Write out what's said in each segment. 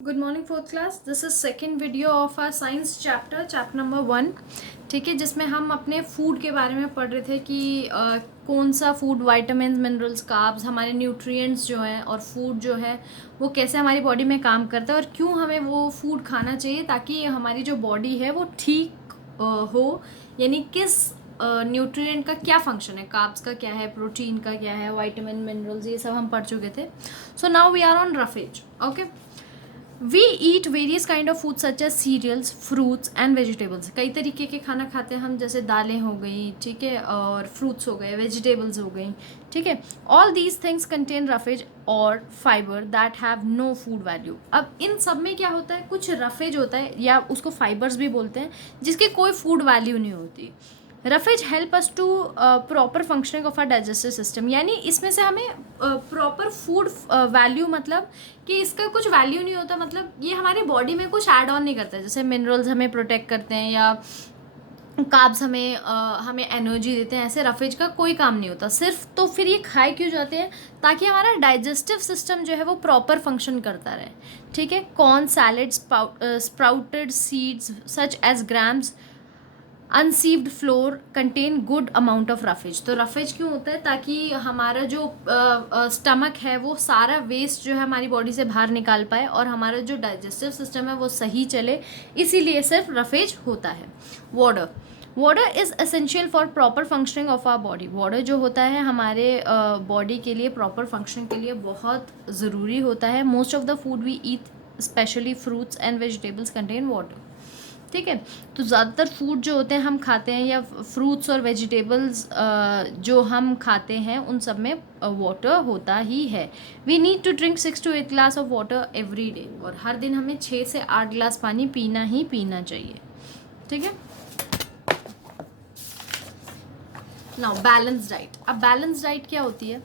Good morning fourth class. This is second video of our science chapter number 1। ठीक है, जिसमें हम अपने फूड के बारे में पढ़ रहे थे कि कौन सा फूड वाइटामिन मिनरल्स कार्ब्स हमारे न्यूट्रिएंट्स जो हैं और फूड जो है वो कैसे हमारी बॉडी में काम करता है और क्यों हमें वो फूड खाना चाहिए ताकि हमारी जो बॉडी है वो ठीक हो। यानी किस न्यूट्रिएंट का क्या फंक्शन है, कार्ब्स का क्या है, प्रोटीन का क्या है, वाइटामिन मिनरल्स, ये सब हम पढ़ चुके थे। So now we are on roughage. Okay, we eat various kind of food such as cereals, fruits and vegetables. कई तरीके के खाना खाते हैं हम, जैसे दालें हो गई, ठीक है, और फ्रूट्स हो गए, वेजिटेबल्स हो गई, ठीक है। All these things contain roughage और fibre that have no food value. अब इन सब में क्या होता है, कुछ रफेज होता है या उसको फाइबर्स भी बोलते हैं, जिसकी कोई फूड वैल्यू नहीं होती। Roughage help us to proper functioning of our digestive system. यानी इसमें से हमें प्रॉपर फूड वैल्यू, मतलब कि इसका कुछ वैल्यू नहीं होता, मतलब ये हमारी बॉडी में कुछ ऐड ऑन नहीं करता है। जैसे मिनरल्स हमें प्रोटेक्ट करते हैं या कार्ब्स हमें एनर्जी देते हैं, ऐसे रफेज का कोई काम नहीं होता सिर्फ। तो फिर ये खाए क्यों जाते हैं? ताकि हमारा डाइजेस्टिव सिस्टम जो है वो प्रॉपर फंक्शन करता रहे। ठीक है, corn salad, sprouted seeds such as grams, unsieved flour contain good amount of roughage. तो रफेज क्यों होता है? ताकि हमारा जो स्टमक है वो सारा वेस्ट जो है हमारी बॉडी से बाहर निकाल पाए और हमारा जो डाइजेस्टिव सिस्टम है वो सही चले, इसीलिए सिर्फ रफेज होता है। Water water is essential for proper functioning of our body. Water जो होता है हमारे बॉडी के लिए, प्रॉपर फंक्शनिंग के लिए बहुत ज़रूरी होता है। Most of the food we eat, especially fruits and vegetables, contain water. ठीक है, तो ज़्यादातर फूड जो होते हैं हम खाते हैं, या फ्रूट्स और वेजिटेबल्स जो हम खाते हैं, उन सब में वाटर होता ही है। We need to drink 6 to 8 glass of water every day. और हर दिन हमें 6 से 8 ग्लास पानी पीना ही पीना चाहिए। ठीक है, नाउ बैलेंस डाइट। अब बैलेंस डाइट क्या होती है?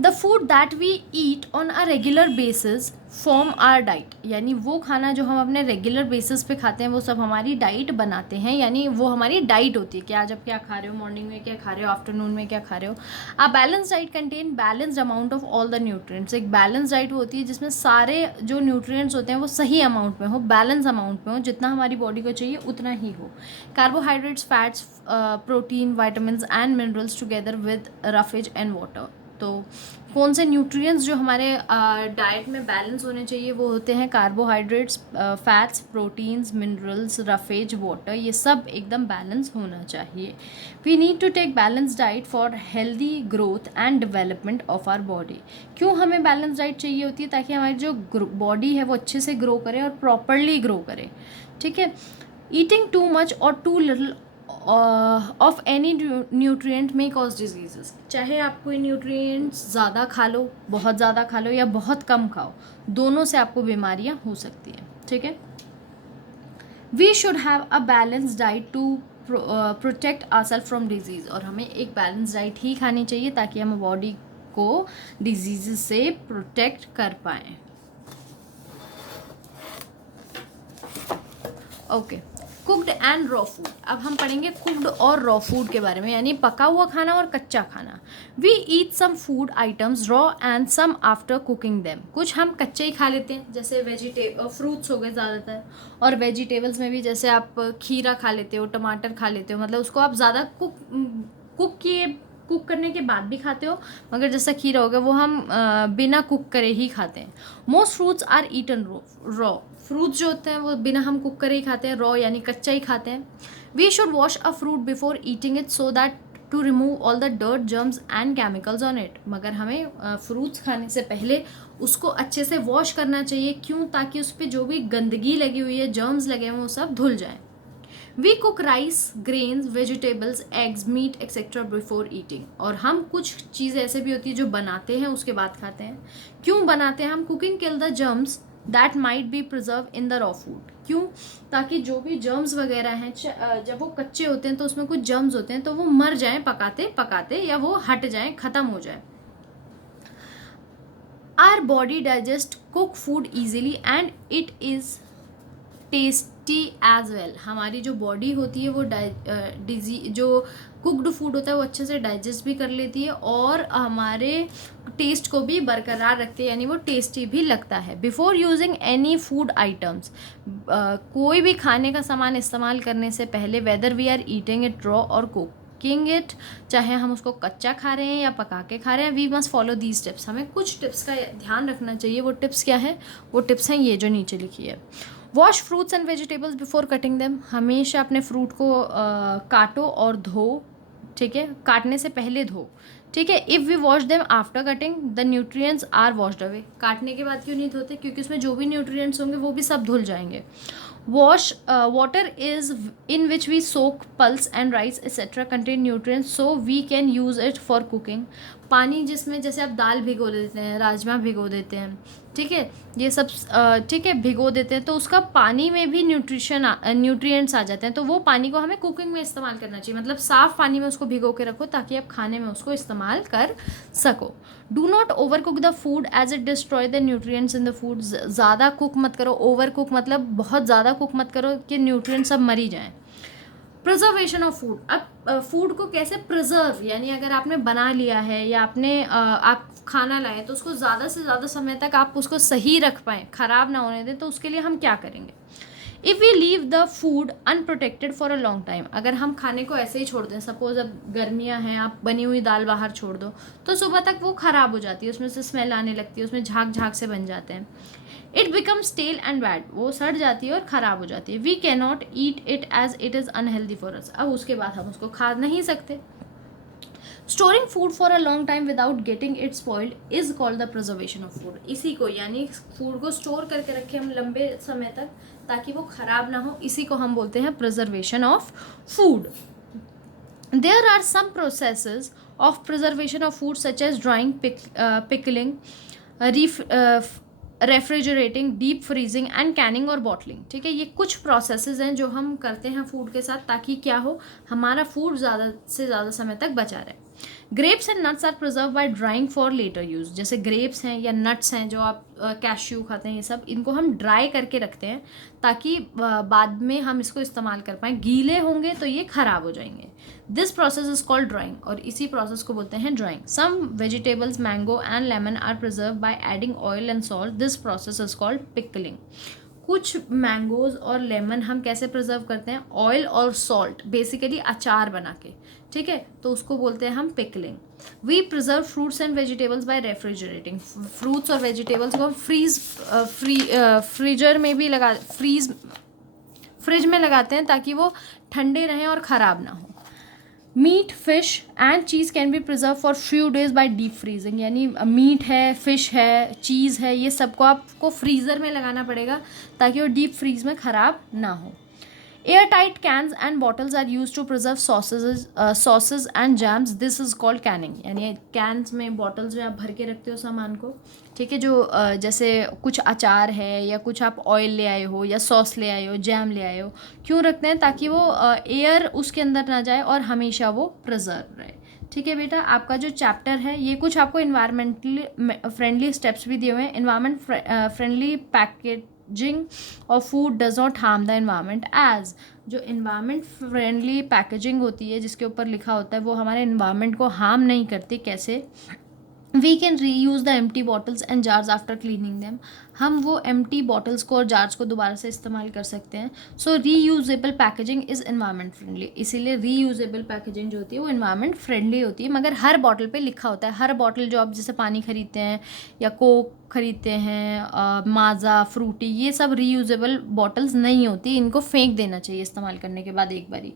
The food that we eat on a regular basis form our diet. यानी वो खाना जो हम अपने रेगुलर बेसिस पे खाते हैं वो सब हमारी डाइट बनाते हैं, यानी वो हमारी डाइट होती है कि आज आप क्या खा रहे हो, मॉर्निंग में क्या खा रहे हो, आफ्टरनून में क्या खा रहे हो। A balance diet contain balanced amount of all the nutrients. एक बैलेंस डाइट होती है जिसमें सारे जो न्यूट्रिएंट्स होते हैं वो सही अमाउंट में हो, बैलेंस अमाउंट में हो, जितना हमारी बॉडी को चाहिए उतना ही हो। Carbohydrates, fats, protein, vitamin and minerals together with roughage and water. तो कौन से न्यूट्रिएंट्स जो हमारे डाइट में बैलेंस होने चाहिए वो होते हैं carbohydrates, fats, proteins, minerals, roughage, water. ये सब एकदम बैलेंस होना चाहिए। We need to take balance diet for healthy growth and development of our body. क्यों हमें बैलेंस डाइट चाहिए होती है? ताकि हमारी जो बॉडी है वो अच्छे से ग्रो करे और प्रॉपरली ग्रो करे। ठीक है, ईटिंग टू मच और too little of any nutrient may cause diseases. चाहे आप कोई न्यूट्रिएंट्स ज़्यादा खा लो, बहुत ज़्यादा खा लो, या बहुत कम खाओ, दोनों से आपको बीमारियां हो सकती हैं। ठीक है, we should have a balance diet to protect ourselves from disease. और हमें एक बैलेंस डाइट ही खानी चाहिए ताकि हम बॉडी को डिजीज़ से प्रोटेक्ट कर पाएँ। Okay, cooked and raw food. अब हम पढ़ेंगे कुक्ड और रॉ फूड के बारे में, यानी पका हुआ खाना और कच्चा खाना। We eat some food items raw and some after cooking them. कुछ हम कच्चे ही खा लेते हैं, जैसे फ्रूट्स हो गए ज़्यादातर, और वेजिटेबल्स में भी जैसे आप खीरा खा लेते हो, टमाटर खा लेते हो, मतलब उसको आप ज़्यादा कुक करने के बाद भी खाते हो। मगर जैसा खीरा हो गया वो हम बिना कुक करे ही खाते हैं। Most fruits are eaten raw. Fruits जो होते हैं वो बिना हम कुक करे ही खाते हैं, रॉ यानी कच्चा ही खाते हैं। We should wash a fruit before eating it so that to remove all the dirt, germs and chemicals on it. मगर हमें फ्रूट्स खाने से पहले उसको अच्छे से वॉश करना चाहिए। क्यों? ताकि उस पर जो भी गंदगी लगी हुई है, जर्म्स लगे हैं, वो सब धुल जाएं। We cook rice, grains, vegetables, eggs, meat etcetera before eating. और हम कुछ चीज़ें ऐसे भी होती है जो बनाते हैं उसके बाद खाते हैं। क्यों बनाते हैं हम? Cooking kill the germs that might be preserve in the raw food. क्यों? ताकि जो भी जर्म्स वगैरह हैं, जब वो कच्चे होते हैं तो उसमें कुछ जर्म्स होते हैं, तो वो मर जाएं पकाते पकाते, या वो हट जाएं, ख़त्म हो जाए। Our body digest cook food easily and it is tasty as well. हमारी जो बॉडी होती है वो जो कुकड फूड होता है वो अच्छे से डाइजेस्ट भी कर लेती है और हमारे टेस्ट को भी बरकरार रखती है, यानी वो टेस्टी भी लगता है। Before using any food items, कोई भी खाने का सामान इस्तेमाल करने से पहले, whether we are eating it raw और कुकिंग इट, चाहे हम उसको कच्चा खा रहे हैं या पका के खा रहे हैं, we must follow these tips. हमें कुछ टिप्स का ध्यान रखना चाहिए। वो टिप्स क्या है? वो टिप्स हैं ये जो नीचे लिखी है। Wash fruits and vegetables before cutting them. हमेशा अपने फ्रूट को काटो और धो, ठीक है, काटने से पहले धो, ठीक है। If we wash them after cutting the nutrients are washed away. काटने के बाद क्यों नहीं धोते? क्योंकि उसमें जो भी न्यूट्रिएंट्स होंगे वो भी सब धुल जाएंगे। Wash water is in which we soak pulse and rice etcetera contain nutrients so we can use it for cooking. पानी जिसमें जैसे आप दाल भिगो देते हैं, राजमा भिगो देते हैं, ठीक है, ये सब ठीक है भिगो देते हैं, तो उसका पानी में भी न्यूट्रिएंट्स आ जाते हैं, तो वो पानी को हमें कुकिंग में इस्तेमाल करना चाहिए। मतलब साफ़ पानी में उसको भिगो के रखो ताकि आप खाने में उसको इस्तेमाल कर सको। Do not over cook the food as it destroy the nutrients in the food. ज़्यादा कुक मत करो, ओवर कुक मतलब बहुत ज़्यादा कुक मत करो कि न्यूट्रिएंट्स सब मरी जाएँ। Preservation of food. अब फूड को कैसे प्रिजर्व, यानी अगर आपने बना लिया है या आपने आप खाना लाए तो उसको ज़्यादा से ज़्यादा समय तक आप उसको सही रख पाएँ, ख़राब ना होने दें, तो उसके लिए हम क्या करेंगे? If we leave the food unprotected for a long time. अगर हम खाने को ऐसे ही छोड़ दें, सपोज अब गर्मियाँ हैं, आप बनी हुई दाल बाहर छोड़ दो तो सुबह तक वो ख़राब हो जाती है, उसमें से स्मेल आने लगती है, उसमें झाग झाग से बन जाते हैं। It become stale and bad. वो सड़ जाती है और ख़राब हो जाती है। We can not eat it as it is unhealthy for us. अब उसके बाद हम उसको खा नहीं सकते। Storing food for a long time without getting it spoiled is called the preservation of food. इसी को, यानी फूड को स्टोर करके रखें हम लंबे समय तक ताकि वो ख़राब ना हो, इसी को हम बोलते हैं preservation of food. There are some processes of preservation of food such as drying, pickling, refrigerating, deep freezing and Canning और बॉटलिंग, ठीक है। ये कुछ प्रोसेसेस हैं जो हम करते हैं फूड के साथ ताकि क्या हो, हमारा फूड ज़्यादा से ज़्यादा समय तक बचा रहे। Grapes and nuts are preserve by drying for later use. जैसे ग्रेप्स हैं या नट्स हैं जो आप कैश्यू खाते हैं, ये सब इनको हम ड्राई करके रखते हैं ताकि बाद में हम इसको इस्तेमाल कर पाएँ। गीले होंगे तो ये ख़राब हो जाएंगे। This process is called drying, और इसी प्रोसेस को बोलते हैं drying. Some vegetables mango and lemon are preserve by adding oil and salt. This process is called pickling. कुछ मैंगोज और लेमन हम कैसे प्रिजर्व करते हैं? ऑयल और सॉल्ट, बेसिकली अचार बना के, ठीक है, तो उसको बोलते हैं हम pickling. We preserve fruits and vegetables by refrigerating. Fruits और वेजिटेबल्स को हम फ्रीजर में भी फ्रिज में लगाते हैं ताकि वो ठंडे रहें और ख़राब ना हो। Meat, fish and cheese can be preserve for few days by deep freezing. यानी मीट है, फिश है, चीज़ है, ये सबको आपको फ्रीज़र में लगाना पड़ेगा ताकि वो डीप फ्रीज में ख़राब ना हो। Air tight cans and bottles are use to preserve sausages and jams. This is called canning. यानी कैंस में बॉटल्स में आप भर के रखते हो सामान को, ठीक है, जो जैसे कुछ अचार है या कुछ आप ऑयल ले आए हो या सॉस ले आए हो, जैम ले आए हो, क्यों रखते हैं? ताकि वो एयर उसके अंदर ना जाए और हमेशा वो प्रिजर्व रहे, ठीक है बेटा। आपका जो चैप्टर है ये कुछ आपको इन्वायरमेंटली फ्रेंडली स्टेप्स भी दिए हुए हैं। Environment friendly packaging of food does not harm the environment as. जो इन्वायरमेंट फ्रेंडली पैकेजिंग होती है जिसके ऊपर लिखा होता है वो हमारे इन्वायरमेंट को हार्म नहीं करती। कैसे? We can reuse the empty bottles and jars after cleaning them. हम वो एम्प्टी बॉटल्स को और जार्स को दोबारा से इस्तेमाल कर सकते हैं। सो री usable packaging is environment friendly. इसीलिए री यूजेबल पैकेजिंग जो होती है वो इन्वायरमेंट फ्रेंडली होती है, मगर हर बॉटल पे लिखा होता है। हर बॉटल जो आप जैसे पानी खरीदते हैं या कोक खरीदते हैं, माज़ा, फ्रूटी, ये सब रीयूजेबल बॉटल्स नहीं होती, इनको फेंक देना चाहिए इस्तेमाल करने के बाद एक बारी।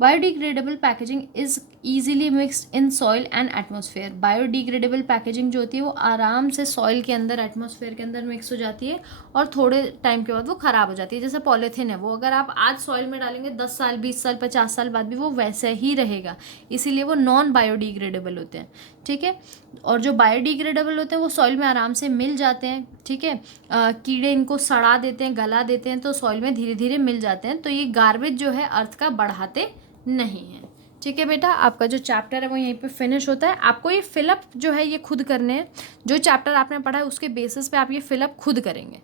Biodegradable packaging is easily mixed in soil and atmosphere. Biodegradable packaging जो होती है वो आराम से सॉइल के अंदर, एटमॉस्फेयर के अंदर मिक्स हो जाती है और थोड़े टाइम के बाद वो ख़राब हो जाती है। जैसे पॉलीथीन है, वो अगर आप आज सॉइल में डालेंगे 10 साल, 20 साल, 50 साल बाद भी वो वैसे ही रहेगा, इसीलिए वो नॉन बायोडिग्रेडेबल होते हैं, ठीक है। और जो बायोडिग्रेडेबल होते हैं वो सॉइल में आराम से मिल जाते हैं, ठीक है। कीड़े इनको सड़ा देते हैं, गला देते हैं, तो सॉइल में धीरे धीरे मिल जाते हैं। तो ये गार्बेज जो है अर्थ का बढ़ाते नहीं है, ठीक है बेटा। आपका जो चैप्टर है वो यहीं पे फिनिश होता है। आपको ये फिलअप जो है ये खुद करने हैं। जो चैप्टर आपने पढ़ा है उसके बेसिस पे आप ये फिलअप खुद करेंगे।